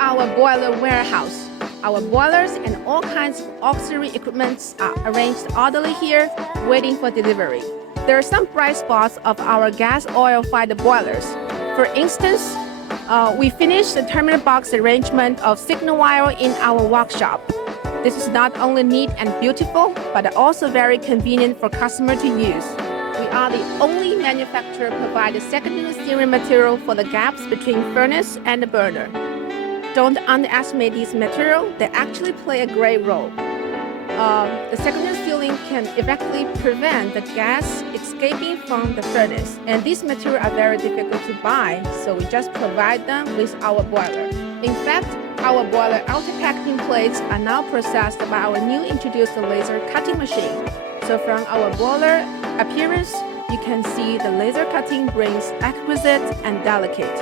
our boiler warehouse. Our boilers and all kinds of auxiliary equipment are arranged orderly here, waiting for delivery. There are some bright spots of our gas oil-fired boilers. For instance, we finished the terminal box arrangement of signal wire in our workshop. This is not only neat and beautiful, but also very convenient for customer to use. We are the only manufacturer provide secondary steering material for the gaps between furnace and the burner. Don't underestimate these materials, they actually play a great role. The secondary sealing can effectively prevent the gas escaping from the furnace. And these materials are very difficult to buy, so we just provide them with our boiler. In fact, our boiler outer packaging plates are now processed by our new introduced laser cutting machine. So from our boiler appearance, you can see the laser cutting brings exquisite and delicate.